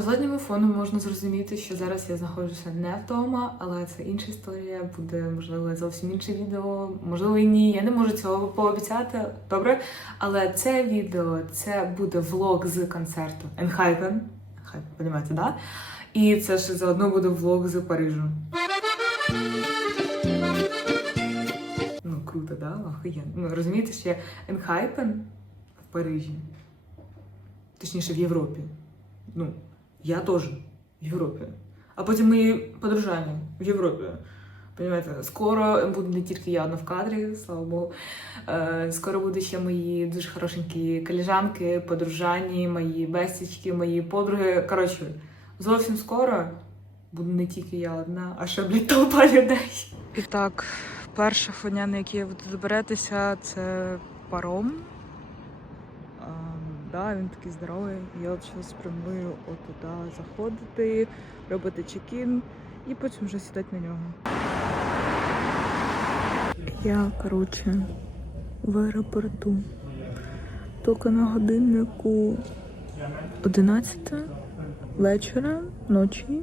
По задньому фону можна зрозуміти, що зараз я знаходжуся не вдома, але це інша історія, буде можливо зовсім інше відео, можливо і ні. Я не можу цього пообіцяти. Добре. Але це відео це буде влог з концерту Enhypen. Enhypen, розумієте, да? І це ж заодно буде влог з Парижу. Ну, круто, да? Охуєнно. Ну, розумієте, що Enhypen в Парижі, точніше в Європі. Ну, я теж в Європі. А потім мої подружання в Європі. Понимаєте, скоро буде не тільки я одна в кадрі, слава Богу. Е, скоро будуть ще мої дуже хорошенькі коліжанки, подружані, мої бестічки, мої подруги. Коротше, зовсім скоро буду не тільки я одна, а ще, блядь, толпа людей. І так, перша фоня, на якій ви тут зберетеся, це паром. Да, він такий здоровий. Я от зараз прямую отуда заходити, робити чекін і потім вже сідати на нього. Я, коротше, в аеропорту. Тільки на годиннику 11 вечора, ночі.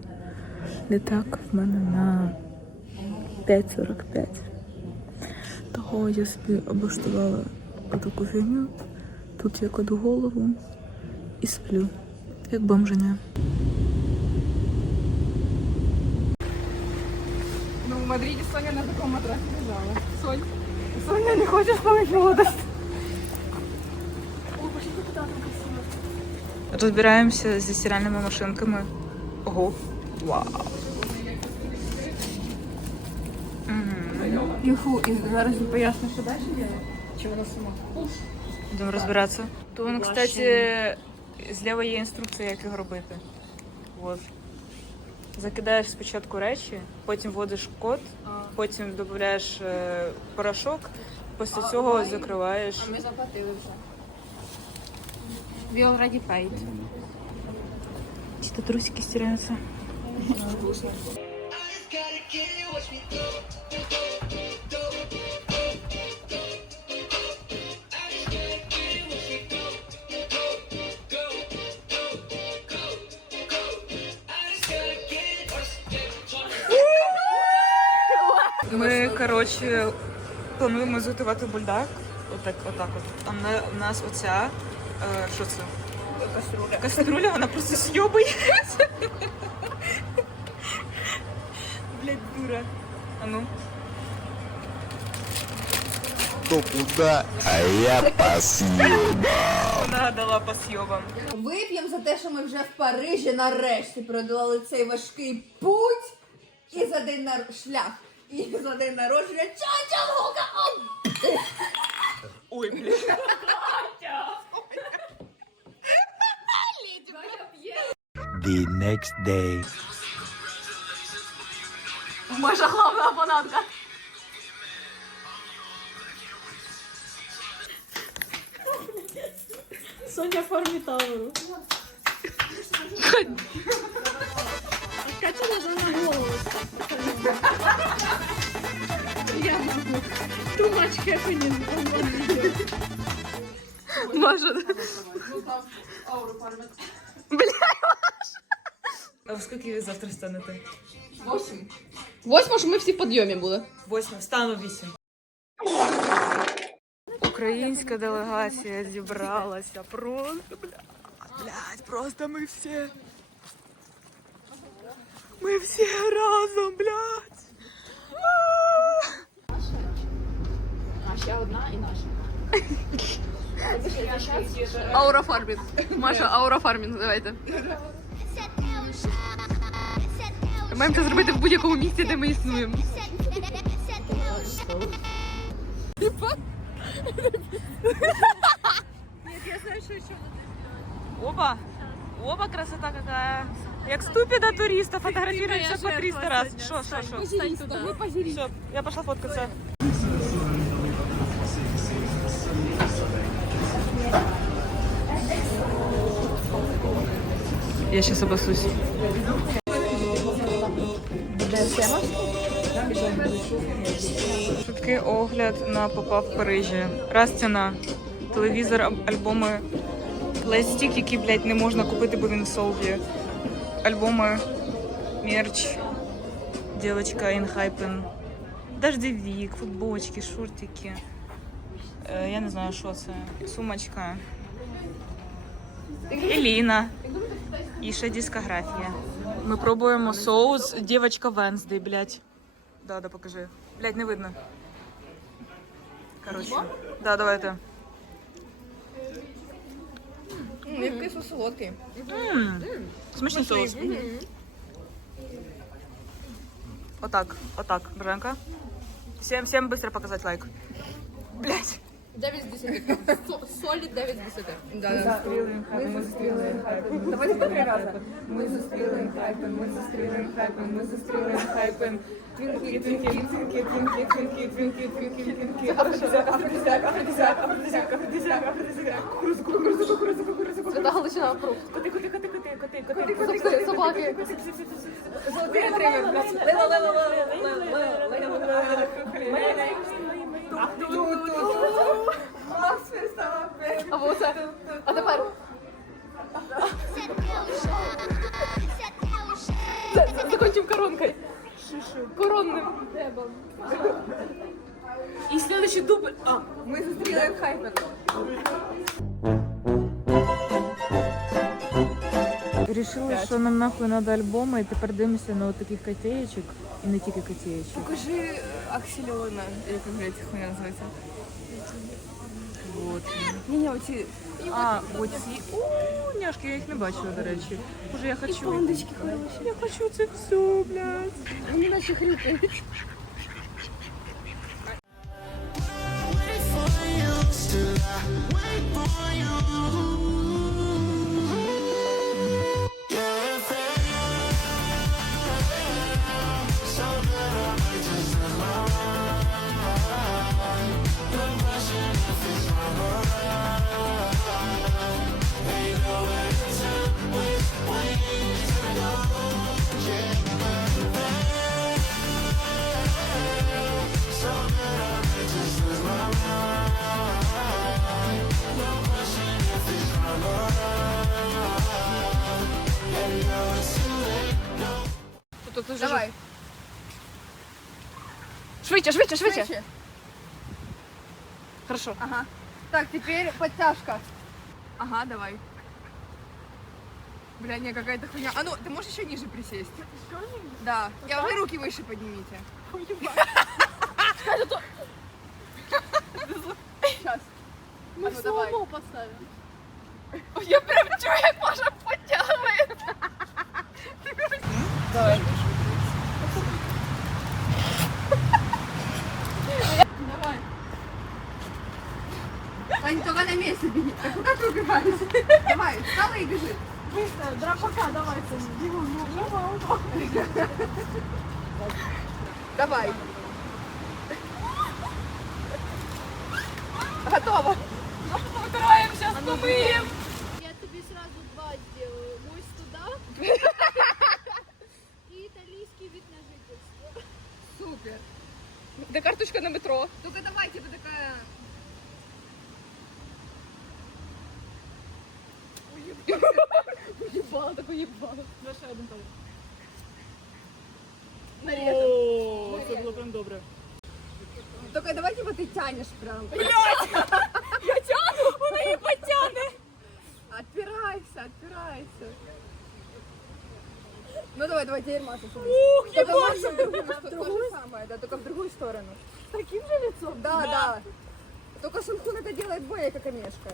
Літак в мене на 5.45. Того я собі облаштувала таку фігню. Тут я кладу голову і сплю, як бомженя. Ну, в Мадриде Соня на таком матрасе лежала. Сонь, Соня не хочет спать молодость. Розбираємося зі стиральними машинками. Ого. Вау. Юху, і зараз не поясню, що далі є? Чи вона сама? Будемо розбиратися. То воно, кстати, зліва є інструкція, як його робити. Вот. Закидаєш спочатку речі, потім вводиш код, потім додаєш е, порошок, після цього закриваєш. А ми заплатили вже. We already paid. Чи то трусики стираються? Коротше, плануємо зготувати бульдак. Отак, отак от. А у нас оця. е, Що це? Каструля. Каструля, вона просто сьобується. Блять, дура. А ну. Кто куда, а я по. Вона дала по сьобам. Вип'ємо за те, що ми вже в Парижі нарешті продолали цей важкий путь і за день на шлях. І за день народження ча-ча гука! Ой, блядь. The next day. Маша главна фанатка. Соня формі тауру. Откачала за на голову. Я могу. Too much happening on one video. Маша. А в скільки ви завтра станете? Восемь. Восьма ж ми всі в підйомі були. Восьми. Встану вісім. Українська делегація зібралася. Просто, блядь. Блядь, просто ми всі. Ми всі разом, блядь. А ще одна і наша. Аура фармінг. Маша, аура фармінг, давайте. Маємо це зробити в будь-якому місці, де ми існуємо. Оба. Оба красота какая. Як ступіда туриста, фотографируется по 300 раз. Що, що? Стань. Все, я пошла фоткаться. Я сейчас обоссусь. Швидкий огляд на попав в Парижі. Раз ціна, телевізор, альбоми, пластик, який, блядь, не можна купити, бо він в солді. альбоми, мерч, девочка Інхайпен, дождевик, футболочки, шортики. Е, Я не знаю, що це. Сумочка. Еліна. І ще дискографія. Ми пробуємо соус Дівочка Венсдей, блядь. Да, да, покажи. Блядь, не видно. Короче. Да, давайте. Як кисло солодкий. М, Смачний соус. Отак, отак, Бженка. Всем, всем быстро показать лайк. Блять. 9 з 10. Солі 9 з 10. Да. Ми зустріли хайпен. Давайте по три рази. Ми зустріли хайпен, ми зустріли хайпен, ми зустріли хайпен. Твінки, твінки, твінки, твінки, твінки, твінки, твінки, твінки. Афродизіак, афродизіак, афродизіак, афродизіак, афродизіак, афродизіак. Кукурузу, кукурузу, кукурузу, кукурузу, кукурузу. Свята Галичина фрукт. Коти, коти, коти, коти, коти, коти, Собаки, коти, собаки. Золотий ретривер. Лела, лела, лела, лела, лела, лела. Макс Ферстапен. А вот це. А тепер. Закончим коронкою. Коронним. И следующий дубль. А, Ми зустріли хайпен. Решила, що нам нахуй надо альбоми, і тепер дивимося на таких котеєчок, і не тільки котеєчок. Покажи Аксельона, или как, блядь, хуйня называется. Вот. Не-не, оці А, оці. О, няшки, я їх не бачила, до речі. Боже, я хочу. пандочки хороші. Я хочу це все, блядь. Вони наче хрюкають. Тут Швидше, швидше, швидше. швидше. Хорошо. Ага. Так, теперь подтяжка. Ага, давай. Бля, не, какая-то хуйня. А ну, ты можешь еще ниже присесть? Да. Я вы руки выше поднимите. Сейчас. Мы ну, давай. поставим. Я прям чую, месте беги. А куда ты убегаешь? Давай, встала и бежи. Быстро, драпака давай. Давай. Отпирайся. Ну давай, давай, теперь Маша. Ух, Только! Маша в другую, в то же самое, да, только в другую сторону. Таким же лицом? Да, да. Только Шунхун это делает более как Онежка.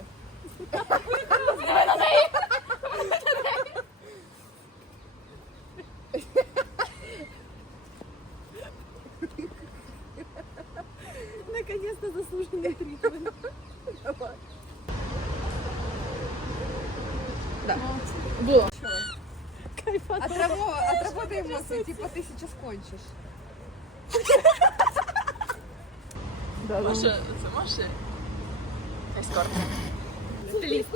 Наконец-то заслуженный тритмент. Давай. Да. Було. Отрабо- Отработай эмоции, типа ты сейчас кончишь. Маша, це Маша? Ескорт. Стиліст.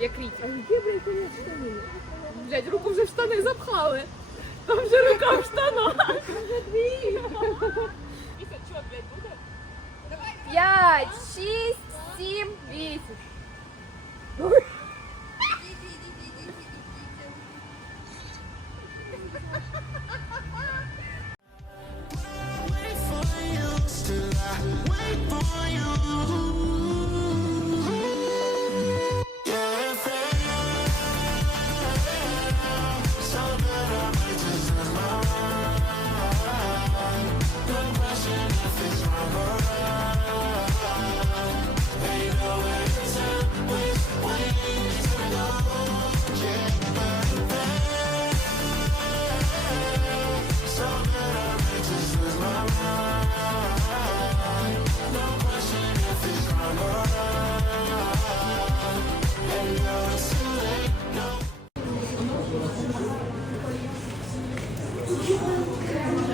Я критик. Блять, руку вже в штани запхали. Там вже рука в штанах. Пять, шесть, семь, весит.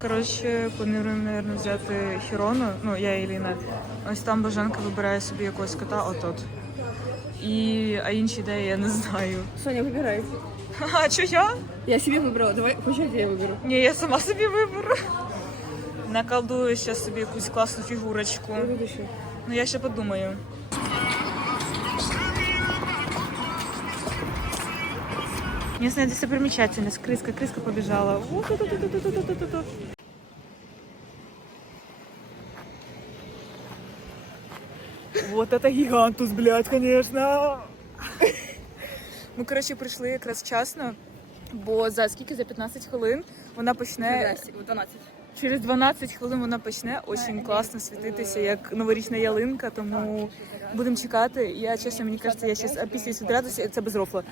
Коротше, плануємо, мабуть, взяти Хірону, ну, я і Ліна. Ось там Бажанка вибирає собі якогось кота, отот. І, а інші ідеї я не знаю. Соня, выбирай. А що я? Я себе выбрала. Давай, хочешь, я выберу? Ні, я сама собі виберу. Наколдую зараз собі якусь класну фігурочку. Будущее. Ну я ще подумаю. Местная достопримечательность. Крыска, крыска побежала. У-ту-ту-ту-ту-ту-ту-ту-ту. Вот это гігантус, блядь, конечно. Ми, коротше, прийшли якраз вчасно, бо за скільки? За 15 хвилин вона почне. Здрасте, 12. Через 12 хвилин вона почне очень класно світитися, як новорічна ялинка, тому будемо чекати. Я чесно, мені кажеться, я зараз опісюсь від радості, це без рофла.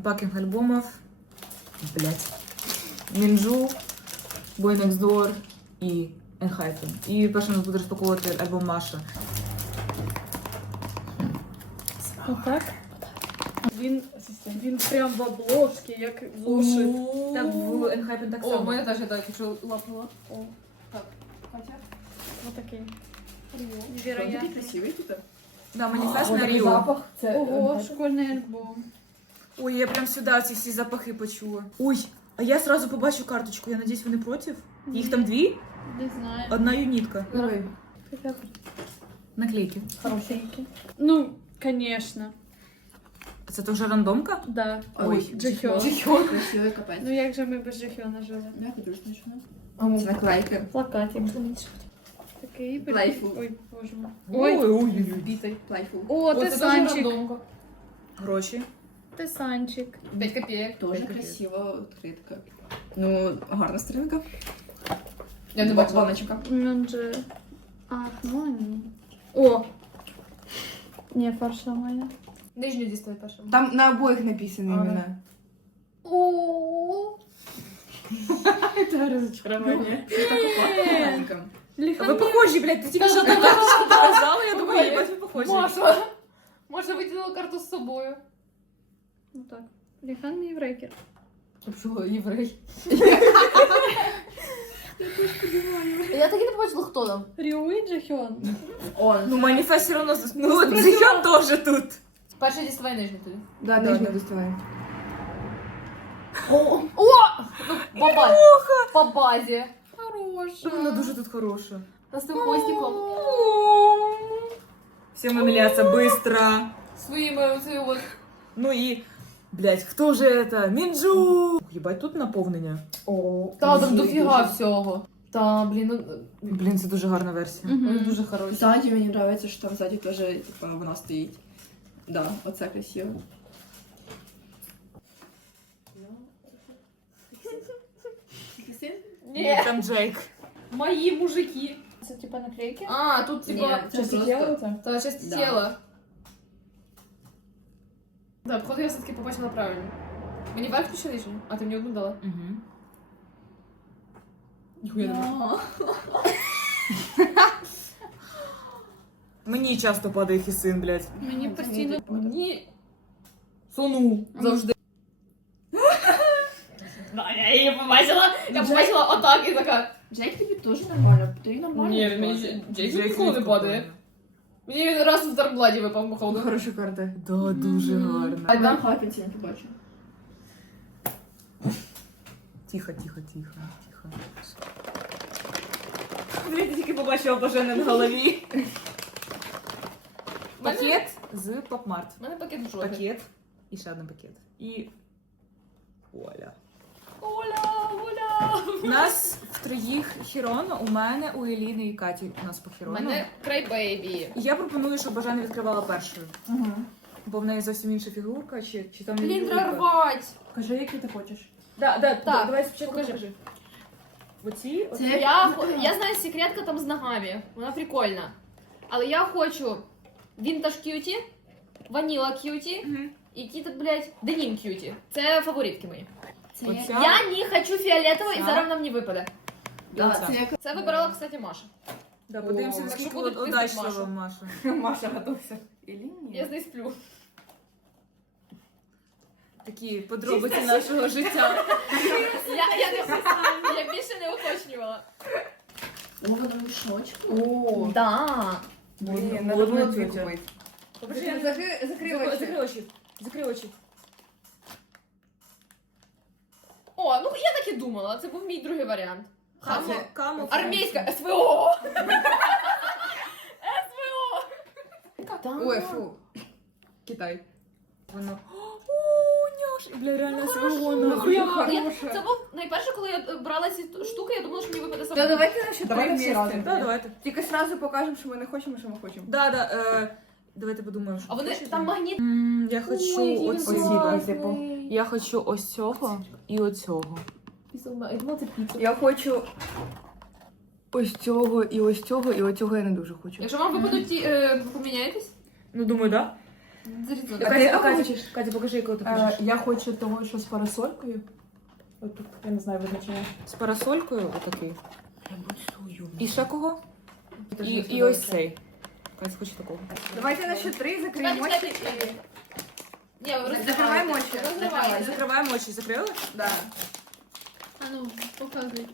Анпакінг альбомів. Блять. Мінджу, Boy Next Door і Enhypen. І перше у нас буде розпаковувати альбом Маша. Отак. Він, він прям в обложці, як лошадь. Так в Enhypen так О, само. моя даже так, якщо лапнула. О, так. Катя. Отакий. Такий Невероятно. красивий тут. Да, маніфест на Ріо. Це Ого, школьний альбом. Ой, я прям сюди ці всі запахи почула. Ой, а я сразу побачу карточку. Я надіюсь, вони проти. Їх там дві? Не знаю. Одна юнітка. Давай. Наклейки. Хорошенький. Ну, конечно. Це то вже рандомка? Да. Ой, Джихьон. Джихьон. Красивий капець. Ну як же ми без Джихьона жили? Як ти дуже смішно. Це наклейки. Плакатик. Такий. блін. Плейфул. Ой, боже мой. Ой, ой, ой. Збитий. Плейфул. О, ти Санчик. Гроші. Тесанчик. пять копеек. Тоже копеек. красиво відкритка. Ну, гарна сторінка. Я не бачила. Баночка. Він же... А, ну ні. О! Не, фарша моя. Нижню дістай перша. Там на обоих написано ага. імена. О. Это разочарование. Ты так упал. Вы похожи, блядь, ты тебе что-то показала, я думаю, вы похожи. Маша, Маша вытянула карту с собою. Ну так. Ліхан єврейкер. Що, єврей? Я так і не побачила, хто там. Ріуї Джихьон. Он. Ну, маніфест все одно... зас- Ну, Дзихьон теж тут. Перший діставай нижню тоді. Да, Да, нижнюю да. доставаем. О! По базі. По базі. Хороша. Вона дуже тут хороша. З тим хвостиком. Всем умиляться быстро. Своїми оцею от. Ну і, блядь, хто же это? Мінджу! Єбать, тут наповнення. О, та там дофіга всього. Та, блін, ну Блін, це дуже гарна версія. вони дуже хороші. Сзади мне нравится, что там сзади тоже, типа, вона стоит. Да, вот це красиво. Ні, Там Джейк. мої мужики. Це типа наклейки? А, тут Ні, типа це просто... та часть Да. тіла. Да, походу я все-таки побачила правильно. Мені верх чи нижню? А ти мені одну дала? Угу. Ніхуя не можу. Мені часто падає хісин, блядь. Мені постійно. Мені сону завжди. Да, я її побачила. Я побачила отак і така. Джейк тобі теж нормально, тобі нормально. Ні, випало. мені Джейсон ніколи не падає. Мені він раз в Даркбладі випав, походу. Хороша карта. Да, дуже А гарна. там хапінці не побачу. Тихо, тихо, тихо, тихо. Блін, я тільки побачила бажане на голові. Пакет з Попмарт. У мене пакет в жопі. Пакет. І ще один пакет. І. Оля. Оля, Оля. У нас в троїх Хірона, у мене, у Еліни і Каті у нас по У Хірону. мене крайбейбі. Я пропоную, щоб Бажана відкривала першою. Бо в неї зовсім інша фігурка, чи, чи там не Блін, фігурка. Кажи, який ти хочеш. Да, да, Так, давай спочатку покажи. покажи. Оці, оці. Це Я, я знаю секретка там з ногами. Вона прикольна. Але я хочу Вінтаж К'юті, Ваніла К'юті Мгм. і ті, блядь, Денім К'юті. Це фаворитки мої. Оця. Я не хочу фіолетового і Ця. зараз вона мені випаде. Да, це як Це вибирала, ксаті, Маша. Да, подивимося, наскільки що буде підписник Маша. Маша готовся. Ілі ні? Я з нею сплю. такі подробиці нашого життя. Я, я, не, я більше не уточнювала. О, вона мішочку. О, Да. Блін, надо було дві купити. Закрий очі. Закрий очі. Закрий очі. О, ну я так і думала, це був мій другий варіант. Камо, камо. Армійська СВО! СВО! Ой, фу. Китай. Воно. О, няш. Бля, реально нахуя. Я, це був найперше, коли я е, брала ці штуки, я думала, що мені випаде Та саме. давайте на ще Давайте всі разом. Да, давайте. Тільки сразу покажемо, що ми не хочемо, що ми хочемо. Да, да. Е, давайте подумаємо. що А вони хочете. там магніт. М, Я хочу Ой, він класний. Я хочу ось цього і оцього. Я хочу ось цього, і ось цього, і ось цього я не дуже хочу. Якщо вам випадуть ті, е, ви поміняєтесь? Ну, думаю, да. Зарізно. А Катя, ти яку Катя, хочеш? Катя, покажи, якого ти Е, хочеш. я хочу того, що з парасолькою. От тут, я не знаю, визначення. З парасолькою отакий. І ще кого? І, і ось цей. Катя, хоче такого. Давайте на ще три закриємо Чекайте, очі. чекайте. Ні, ви Закриваємо очі. Закриваємо очі, закрили? Да. А ну, показуй.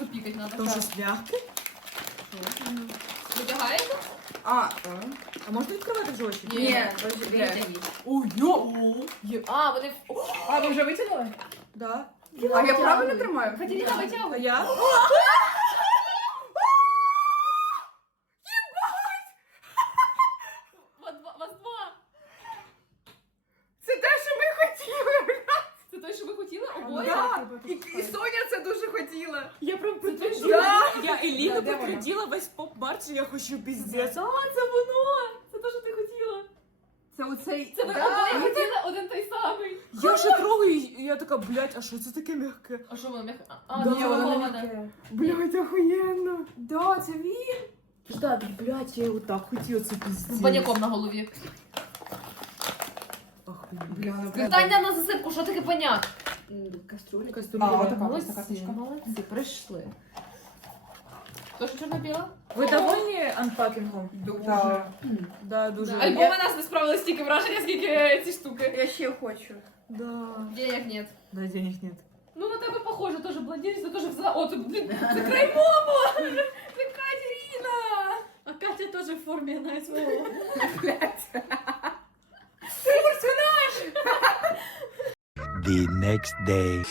Запікать треба. Тому щось м'яке. Витягаєте? А, А можна відкривати вже очі? ні, подожди. О, йо! А, вони... А, ви вже витягнули? Да. А я правильно тримаю? Катерина, А витягуй. я? Підтвердила весь поп-марч, я хочу піздець. А, це воно! Це те, що ти хотіла. Це оцей. Це ви Да. обоє хотіли один той самий. Я ще трогаю, і я така, блядь, а що це таке м'яке? А що воно м'яке? А, Да, ні, воно воно м'яке. Блядь, охуєнно. Да, це він. Да, блядь, я отак хотіла, це піздець. З баняком на голові. Охуєнно. Бля, ну Питання на засипку, що таке баняк? Кастрюля. Кастрюля. А, отака ось така штучка. молодці, прийшли. То, що чорно-біла? Ви довольні анпакінгом? Да. Да, дуже. Альбоми нас не справили стільки враження, скільки ці штуки. Я ще хочу. Да. Денег нет. Да, денег нет. Ну, на тебе похоже, тоже блондинista, тоже взяла. О, тут, блин, закрой маму! Це Катерина! А Катя тоже в форме на СВО. The next day.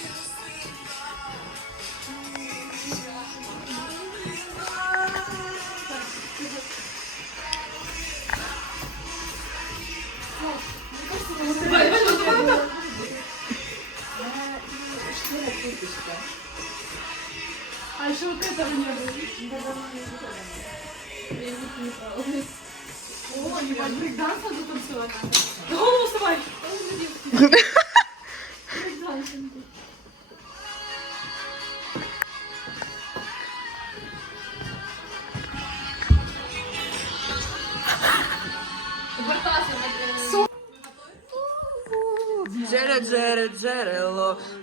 Еще вот этого не было. О, ебать, брейкданс надо танцевать. На голову вставай!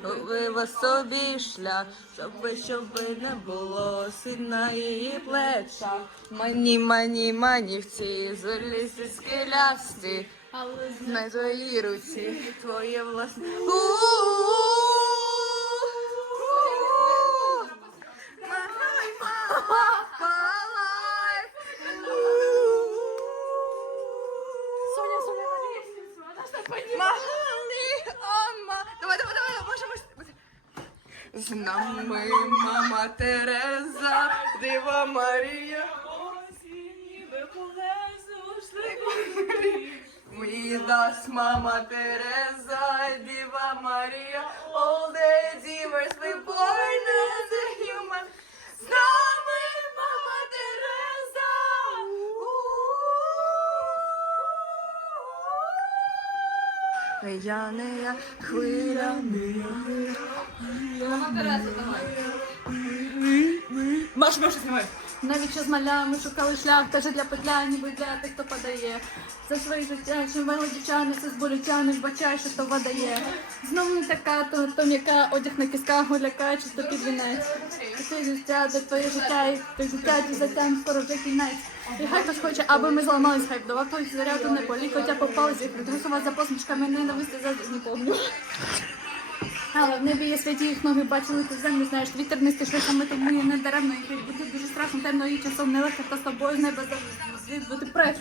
вива собі шлях, щоб щоби не було син на її плечах. Мані, мані, манівці, золісі скелясті, на твоїй руці, твоє власне. З нами мама Тереза, Дива Марія. We дасть мама Тереза, Дива Марія, all the divers we born as a human. Нами мама Тереза. Не я, не я, хвиля, Мама Тереза, давай. Маша, Маша, снимай. Навіть що з маля ми шукали шлях, теж для петля, ніби для тих, хто подає. За своє життя, чим вели дівчани, це з болючани, вбачай, що то видає. Знову не така, то, то м'яка, одяг на кісках, голяка, чисто під вінець. І твоє життя, де твоє життя, і твоє життя, ті затям, скоро вже кінець. І хай хтось хоче, аби ми зламались, хай давав той заряду не полі, хоча попались, їх придусувати за посмішками, ненависти за не помню. Але в небі є святі їх ноги бачили ти землю, знаєш, вітер не стише саме тому і не даремно і буде дуже страшно темно і часом нелегко, та з тобою неба завжди бути пречу.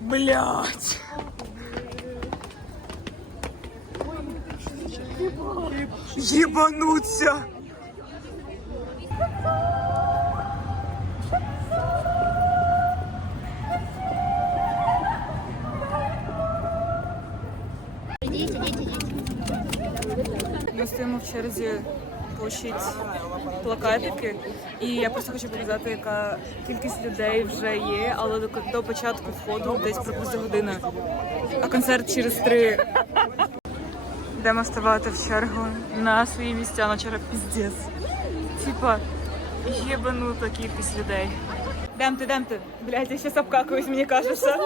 Блять. Єбануться! Ми стоїмо в черзі получити плакатики, і я просто хочу показати, яка кількість людей вже є, але до, до початку входу десь приблизно година. А концерт через три. Йдемо ставати в чергу на свої місця, на черга піздець. Типа, єбанута кількість людей. Демте, демте. Блять, я щас обкакуюсь, мені кажеться.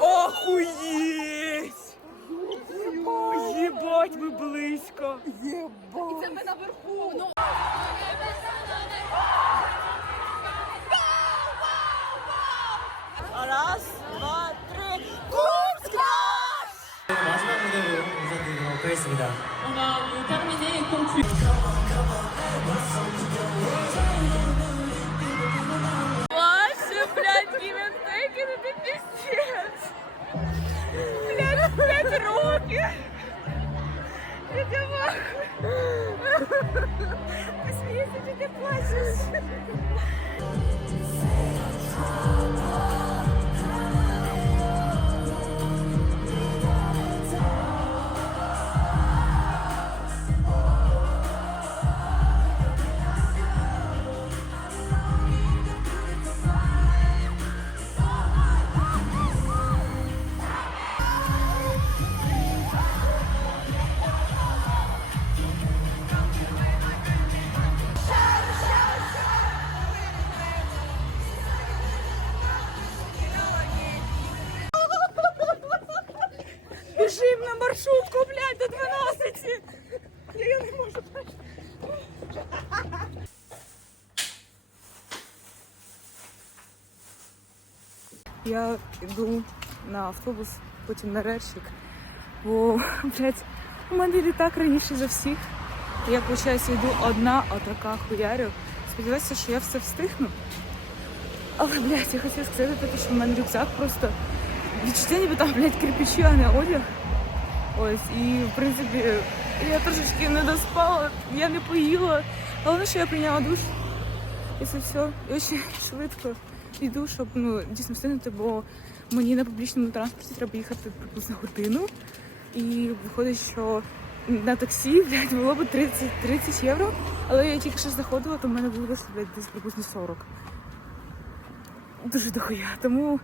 Охуєть! Єбать, ми близько. Раз, два, три. Курск! 마지막 무대로 인사드리도록 하겠습니다. Ваше, блядь, гівентеки, ну ти піздець. Блядь, п'ять років. Я тебе Посмійся, чи ти плачеш? Я йду на автобус, потім на речик. Бо, блядь, у мене літак раніше за всіх. Я, виходить, йду одна, а така хуярю. Сподіваюся, що я все встигну. Але, блядь, я хотіла сказати, що в мене рюкзак просто відчуття, ніби там, блядь, кирпичі, а не одяг. Ось, і в принципі, я трошечки не доспала, я не поїла. Головне, що я прийняла душ. І це все. І дуже швидко йду, щоб ну, дійсно встигнути, бо мені на публічному транспорті треба їхати приблизно годину. І виходить, що на таксі блядь, було б 30, 30 євро, але я тільки що заходила, то в мене було блядь, десь приблизно 40. Дуже дохуя. Тому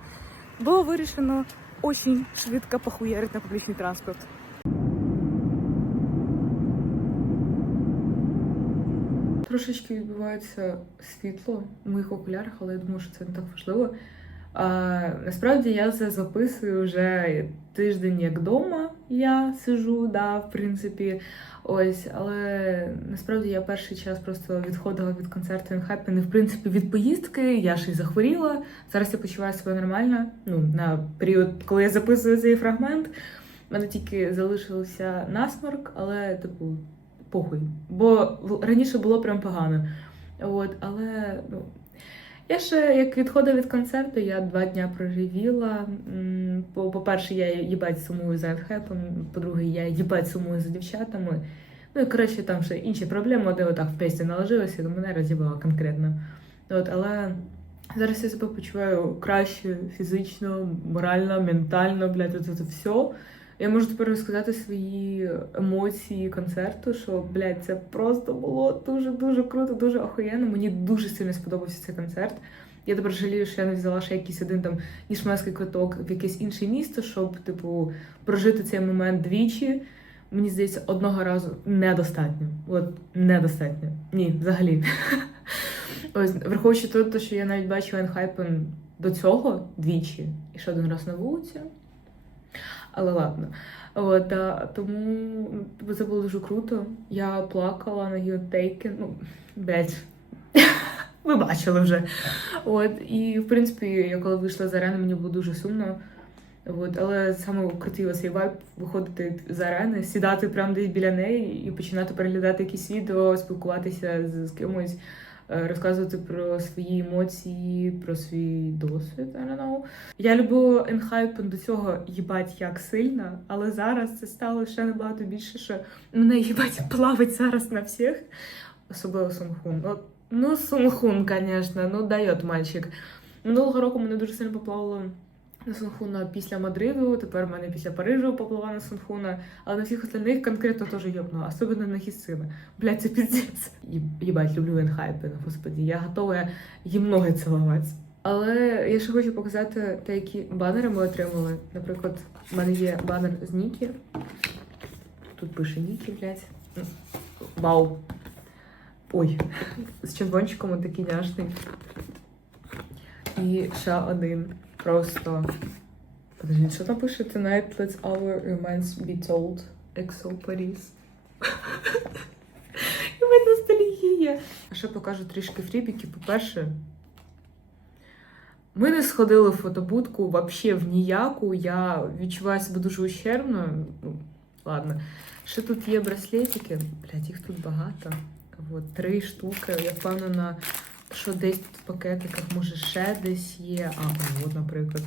було вирішено очень швидко похуярити на публічний транспорт. Трошечки відбувається світло в моїх окулярах, але я думаю, що це не так важливо. А, насправді я це записую вже тиждень як вдома. Я сижу, да, в принципі. Ось, але насправді я перший час просто відходила від концерту Happy, в принципі, від поїздки. Я ж і захворіла. Зараз я почуваю себе нормально. Ну, на період, коли я записую цей фрагмент, в мене тільки залишився насморк, але типу похуй. Бо раніше було прям погано. От, але ну. Я ще як відходила від концерту, я два дня проживіла. По- По-перше, я їбать сумую за Енхепом, по-друге, я їбать сумую за дівчатами. Ну і коротше, там ще інші проблеми, де отак в песні наложилося, то мене розібало конкретно. От, але зараз я себе почуваю краще фізично, морально, ментально, блядь, це все. Я можу тепер розказати свої емоції концерту, що, блядь, це просто було дуже-дуже круто, дуже охуєнно. Мені дуже сильно сподобався цей концерт. Я тепер жалію, що я не взяла ще якийсь один там нішманський квиток в якесь інше місто, щоб, типу, прожити цей момент двічі. Мені здається, одного разу недостатньо. От недостатньо. Ні, взагалі. Ось, враховуючи те, що я навіть бачила Енхайпен до цього двічі, і ще один раз на вулиці. Але ладно. От, а, тому це було дуже круто. Я плакала на Taken. Ну, блядь. Ви бачили вже. От, і в принципі, я коли вийшла з арени, мені було дуже сумно. От, але саме крутий цей вайб виходити з арени, сідати прямо десь біля неї і починати переглядати якісь відео, спілкуватися з, з кимось, розказувати про свої емоції, про свій досвід. I don't know. Я люблю енхайпен до цього їбать як сильно, але зараз це стало ще набагато більше, що мене їбать плавить зараз на всіх, особливо Сунхун. Ну, ну Сунхун, звісно, ну дає мальчик. Минулого року мене дуже сильно поплавило на Сунхуна після Мадриду, тепер в мене після Парижу поплава на Сунхуна, але на всіх остальних конкретно теж йобнула, особливо на Хісина. Блять, це піздець. Єбать, люблю енхайпен, господи, я готова їм ноги цілувати. Але я ще хочу показати те, які банери ми отримали. Наприклад, в мене є банер з Нікі. Тут пише Нікі, блядь. Вау. Ой, з червончиком такий няшний. І ще один. Просто. Подожди, що там пише? Tonight let's our romance be told. EXO Paris. В мене ностальгія. А ще покажу трішки фрібіків. По-перше, ми не сходили в фотобудку взагалі в ніяку. Я відчуваю себе дуже ущербно. Ну, ладно. Ще тут є браслетики. Блядь, їх тут багато. От, три штуки. Я впевнена, що десь тут в пакетиках, може, ще десь є. А, от, наприклад.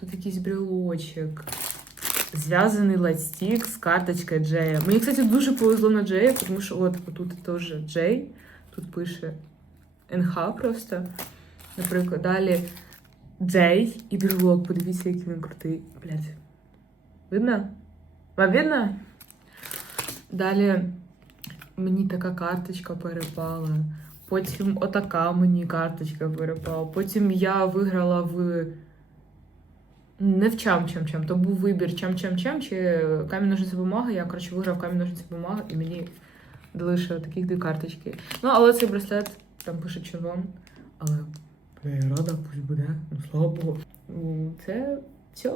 Тут якийсь брелочок. Зв'язаний лайстік з карточкою Джея. Мені, кстати, дуже повезло на Джея, тому що от тут теж Джей. Тут пише НХ просто. Наприклад, далі Джей і брелок. Подивіться, який він крутий. Блядь. Видно? Вам видно? Далі мені така карточка перепала. Потім отака мені карточка перепала. Потім я виграла в. Не в чам-чам-чам. То був вибір чам-чам-чам чи камінь ножниці бумага. Я, коротше, виграв камінь ножниці бумага і мені дали ще таких дві карточки. Ну, але цей браслет там пише червон. Але я рада, пусть буде. Ну, слава Богу. Це все.